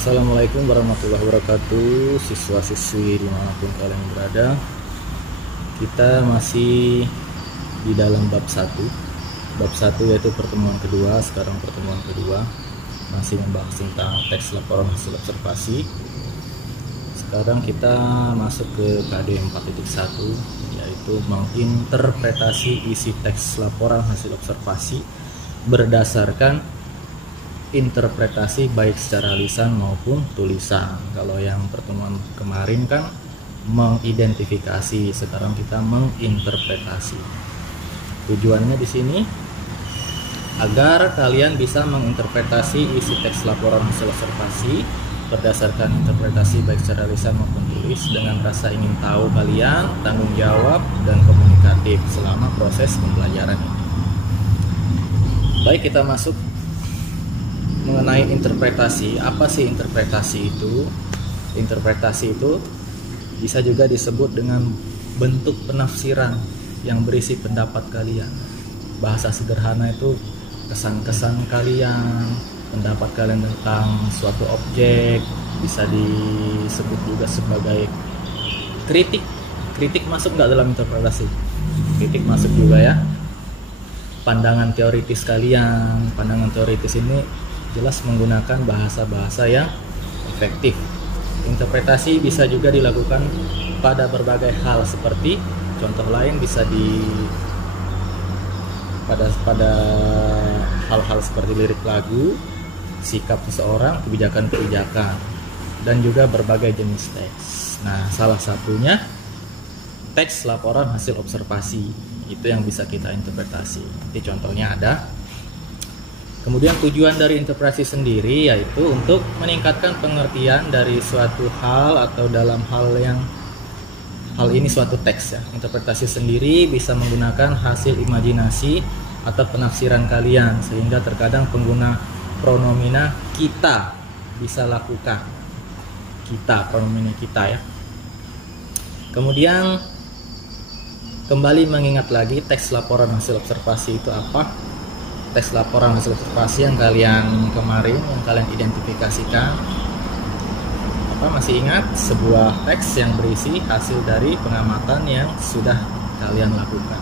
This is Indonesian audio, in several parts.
Assalamualaikum warahmatullahi wabarakatuh, siswa-siswi dimanapun kalian berada. Kita masih di dalam bab 1. Bab 1 yaitu pertemuan kedua. Sekarang pertemuan kedua masih membahas tentang teks laporan hasil observasi. Sekarang kita masuk ke KD 4.1, yaitu menginterpretasi isi teks laporan hasil observasi berdasarkan interpretasi baik secara lisan maupun tulisan. Kalau yang pertemuan kemarin kan mengidentifikasi, sekarang kita menginterpretasi. Tujuannya di sini agar kalian bisa menginterpretasi isi teks laporan hasil observasi berdasarkan interpretasi baik secara lisan maupun tulis dengan rasa ingin tahu kalian, tanggung jawab, dan komunikatif selama proses pembelajaran ini. Baik, kita masuk mengenai interpretasi. Apa sih interpretasi itu? Interpretasi itu bisa juga disebut dengan bentuk penafsiran yang berisi pendapat kalian. Bahasa sederhana itu kesan-kesan kalian, pendapat kalian tentang suatu objek. Bisa disebut juga sebagai kritik. Kritik masuk nggak dalam interpretasi? Kritik masuk juga ya. Pandangan teoritis kalian. Pandangan teoritis ini jelas menggunakan bahasa-bahasa yang efektif. Interpretasi bisa juga dilakukan pada berbagai hal, seperti contoh lain bisa pada hal-hal seperti lirik lagu, sikap seseorang, kebijakan-kebijakan, dan juga berbagai jenis teks. Nah, salah satunya teks laporan hasil observasi itu yang bisa kita interpretasi. Jadi contohnya ada. Kemudian tujuan dari interpretasi sendiri yaitu untuk meningkatkan pengertian dari suatu hal atau dalam hal ini suatu teks ya. Interpretasi sendiri bisa menggunakan hasil imajinasi atau penafsiran kalian, sehingga terkadang pengguna pronomina kita bisa lakukan. Kita, pronomina kita ya. Kemudian kembali mengingat lagi teks laporan hasil observasi itu apa? Teks laporan hasil observasi yang kalian kemarin yang kalian identifikasikan masih ingat? Sebuah teks yang berisi hasil dari pengamatan yang sudah kalian lakukan.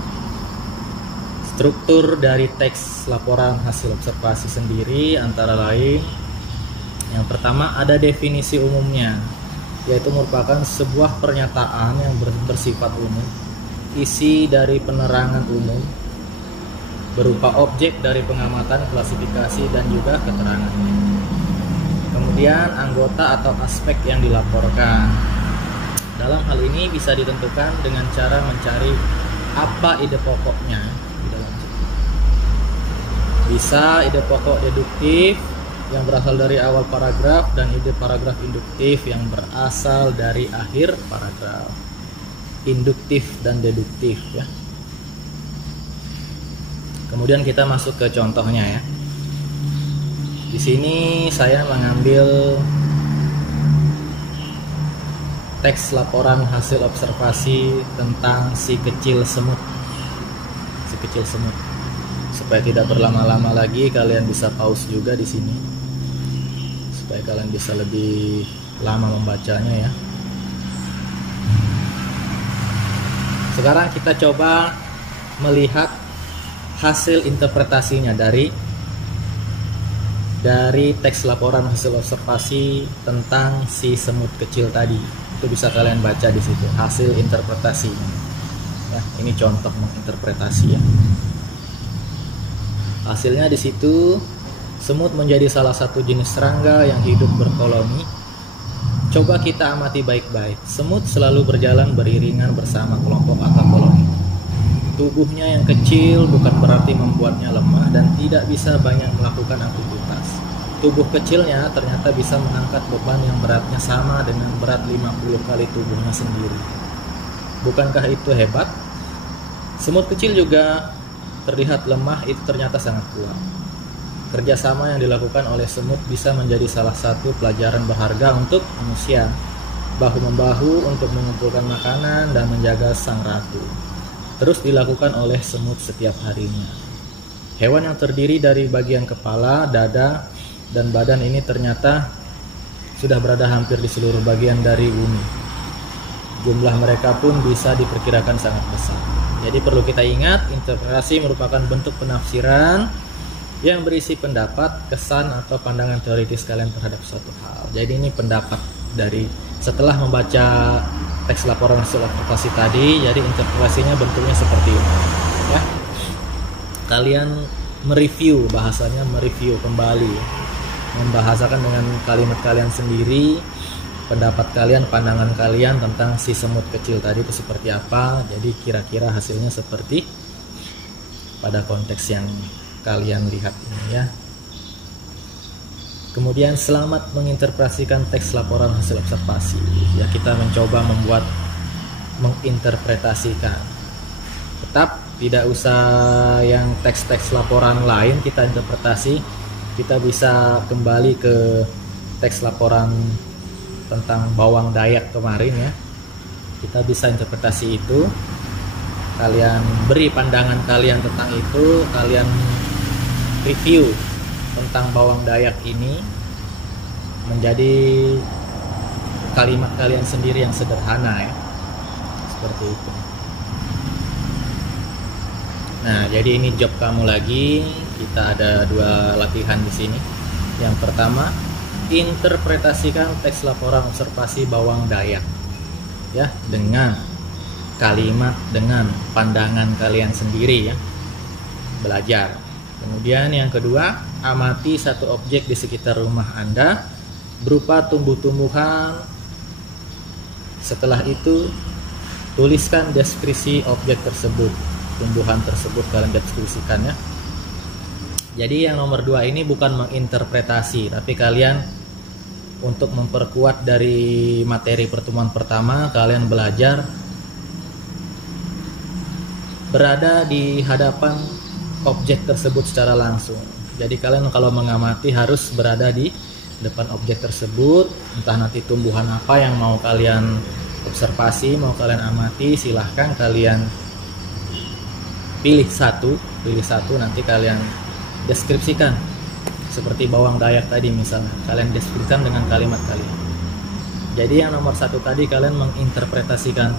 Struktur dari teks laporan hasil observasi sendiri antara lain, yang pertama ada definisi umumnya, yaitu merupakan sebuah pernyataan yang bersifat umum, isi dari penerangan umum berupa objek dari pengamatan, klasifikasi, dan juga keterangan. Kemudian anggota atau aspek yang dilaporkan. Dalam hal ini bisa ditentukan dengan cara mencari apa ide pokoknya di dalam situ. Bisa ide pokok deduktif yang berasal dari awal paragraf dan ide paragraf induktif yang berasal dari akhir paragraf. Induktif dan deduktif ya. Kemudian kita masuk ke contohnya ya. Di sini saya mengambil teks laporan hasil observasi tentang si kecil semut. Si kecil semut. Supaya tidak berlama-lama lagi, kalian bisa pause juga di sini. Supaya kalian bisa lebih lama membacanya ya. Sekarang kita coba melihat hasil interpretasinya dari teks laporan hasil observasi tentang si semut kecil tadi. Itu bisa kalian baca di situ hasil interpretasinya. Ya, ini contoh menginterpretasi ya. Hasilnya di situ, semut menjadi salah satu jenis serangga yang hidup berkoloni. Coba kita amati baik-baik. Semut selalu berjalan beriringan bersama kelompok atau koloni. Tubuhnya yang kecil bukan berarti membuatnya lemah dan tidak bisa banyak melakukan aktivitas. Tubuh kecilnya ternyata bisa mengangkat beban yang beratnya sama dengan berat 50 kali tubuhnya sendiri. Bukankah itu hebat? Semut kecil juga terlihat lemah, itu ternyata sangat kuat. Kerjasama yang dilakukan oleh semut bisa menjadi salah satu pelajaran berharga untuk manusia. Bahu-membahu untuk mengumpulkan makanan dan menjaga sang ratu. Terus dilakukan oleh semut setiap harinya. Hewan yang terdiri dari bagian kepala, dada, dan badan ini ternyata sudah berada hampir di seluruh bagian dari bumi. Jumlah mereka pun bisa diperkirakan sangat besar. Jadi perlu kita ingat, interpretasi merupakan bentuk penafsiran yang berisi pendapat, kesan, atau pandangan teoritis kalian terhadap suatu hal. Jadi ini pendapat dari setelah membaca teks laporan hasil observasi tadi, jadi interpretasinya bentuknya seperti ini. Ya. Kalian mereview, bahasanya mereview kembali, membahasakan dengan kalimat kalian sendiri, pendapat kalian, pandangan kalian tentang si semut kecil tadi itu seperti apa. Jadi kira-kira hasilnya seperti pada konteks yang kalian lihat ini ya. Kemudian selamat menginterpretasikan teks laporan hasil observasi. Ya, kita mencoba menginterpretasikan. Tetap tidak usah yang teks-teks laporan lain kita interpretasi. Kita bisa kembali ke teks laporan tentang bawang Dayak kemarin ya. Kita bisa interpretasi itu. Kalian beri pandangan kalian tentang itu, kalian review tentang bawang Dayak ini menjadi kalimat kalian sendiri yang sederhana ya. Seperti itu. Nah, jadi ini job kamu lagi. Kita ada 2 latihan di sini. Yang pertama, interpretasikan teks laporan observasi bawang Dayak ya, dengan kalimat, dengan pandangan kalian sendiri ya. Belajar. Kemudian yang kedua, amati satu objek di sekitar rumah Anda berupa tumbuh-tumbuhan. Setelah itu tuliskan deskripsi objek tersebut, tumbuhan tersebut kalian deskripsikan ya. Jadi yang nomor 2 ini bukan menginterpretasi, tapi kalian untuk memperkuat dari materi pertemuan pertama, kalian belajar berada di hadapan objek tersebut secara langsung. Jadi kalian kalau mengamati harus berada di depan objek tersebut. Entah nanti tumbuhan apa yang mau kalian observasi, mau kalian amati, silahkan kalian pilih satu nanti kalian deskripsikan. Seperti bawang Dayak tadi misalnya, kalian deskripsikan dengan kalimat kalian. Jadi yang nomor 1 tadi kalian menginterpretasikan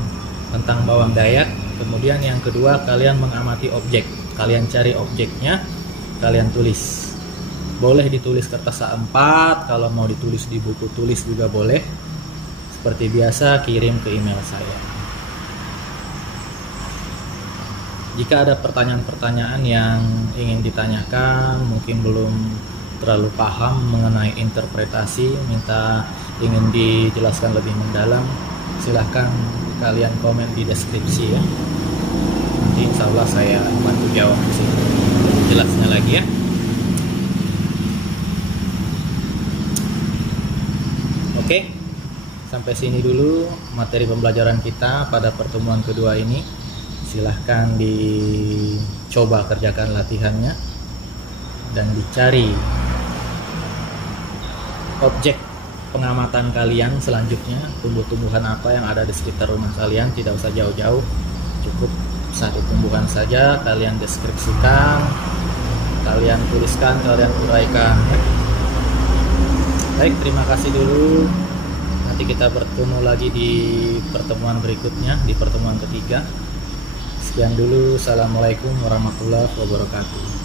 tentang bawang Dayak. Kemudian yang kedua, kalian mengamati objek. Kalian cari objeknya, kalian tulis. Boleh ditulis kertas A4, kalau mau ditulis di buku tulis juga boleh. Seperti biasa, kirim ke email saya. Jika ada pertanyaan-pertanyaan yang ingin ditanyakan, mungkin belum terlalu paham mengenai interpretasi, ingin dijelaskan lebih mendalam, silahkan kalian komen di deskripsi ya. Nanti insya Allah saya bantu jawab di sini jelasnya lagi ya. Oke, sampai sini dulu materi pembelajaran kita pada pertemuan kedua ini. Silahkan dicoba kerjakan latihannya dan dicari objek pengamatan kalian selanjutnya, tumbuh-tumbuhan apa yang ada di sekitar rumah kalian. Tidak usah jauh-jauh, cukup satu tumbuhan saja kalian deskripsikan, kalian tuliskan, kalian uraikan. Baik, terima kasih dulu. Nanti kita bertemu lagi di pertemuan berikutnya, di pertemuan ketiga. Sekian dulu, assalamualaikum warahmatullahi wabarakatuh.